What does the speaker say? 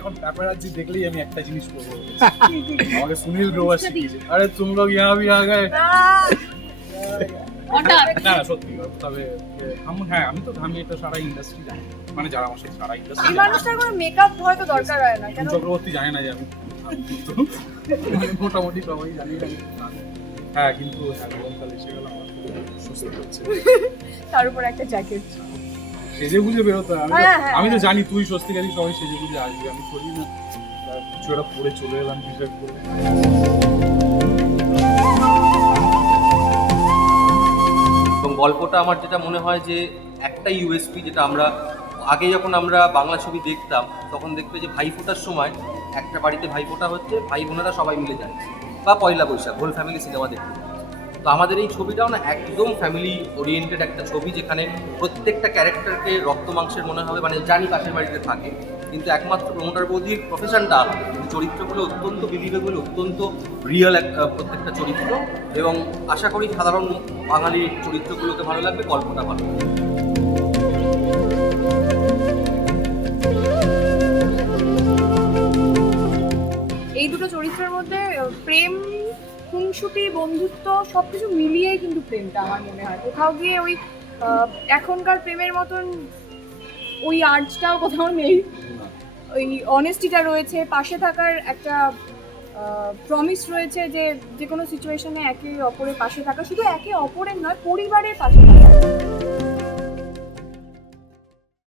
এখন প্যাপারাজ্জি দেখলেই আমি একটা জিনিস করবো, আমাকে সুনীল গ্রোভার শিখিয়েছে, আরে তুম লোগ ইহা ভি আ গয়ে। না সত্যি, তবে আমি এটা সারা ইন্ডাস্ট্রি জানি, মানে যারা আমার সাথে সারা ইন্ডাস্ট্রি এই মানুষটার কোনো মেকআপ হয়তো দরকার হয় না কেন? চক্রবর্তী জানে না যে আমি কিন্তু মোটামুটি সবাই জানি। হ্যাঁ কিন্তু গরমকাল এসে গেল, আমার খুব স্বস্তি হচ্ছে। তার উপর একটা জ্যাকেট। সেজে গুজে বেরোতে হয়। আমি তো হ্যাঁ। জানি তুই স্বস্তিকারী, সবাই সেজে গুজে আসবে, আমি করি না কিছু একটা পরে চলে এলাম টি শার্ট পরে। এবং গল্পটা আমার যেটা মনে হয় যে একটা ইউএসপি, যেটা আমরা আগে যখন আমরা বাংলা ছবি দেখতাম তখন দেখবে যে ভাইফোঁটার সময় একটা বাড়িতে ভাইফোঁটা হচ্ছে, ভাই বোনেরা সবাই মিলে যাচ্ছে, বা পয়লা বৈশাখ হোল ফ্যামিলি সিনেমা দেখতে যাচ্ছে। তো আমাদের এই ছবিটাও না একদম ফ্যামিলি ওরিয়েন্টেড একটা ছবি, যেখানে প্রত্যেকটা ক্যারেক্টারকে রক্ত মাংসের মনে হবে, মানে জানি পাশের বাড়িতে থাকে, কিন্তু একমাত্র প্রমোটার বৌদির প্রফেশনটা আলাদা, কিন্তু চরিত্রগুলো অত্যন্ত বিলিভেবল, অত্যন্ত রিয়েল প্রত্যেকটা চরিত্র। এবং আশা করি সাধারণ বাঙালির চরিত্রগুলোকে ভালো লাগবে, গল্পটা ভালো লাগবে। এই দুটো চরিত্রের মধ্যে প্রেম, খুনসুটি, বন্ধুত্ব সবকিছু মিলিয়েই কিন্তু প্রেমটা আমার মনে হয়। কোথাও গিয়ে ওই এখনকার প্রেমের মতন ওই আর্টসটাও কোথাও নেই। ওই অনেস্টিটা রয়েছে, পাশে থাকার একটা প্রমিস রয়েছে, যে যে কোনো সিচুয়েশনে একে অপরের পাশে থাকা, শুধু একে অপরের নয়, পরিবারের পাশে থাকা।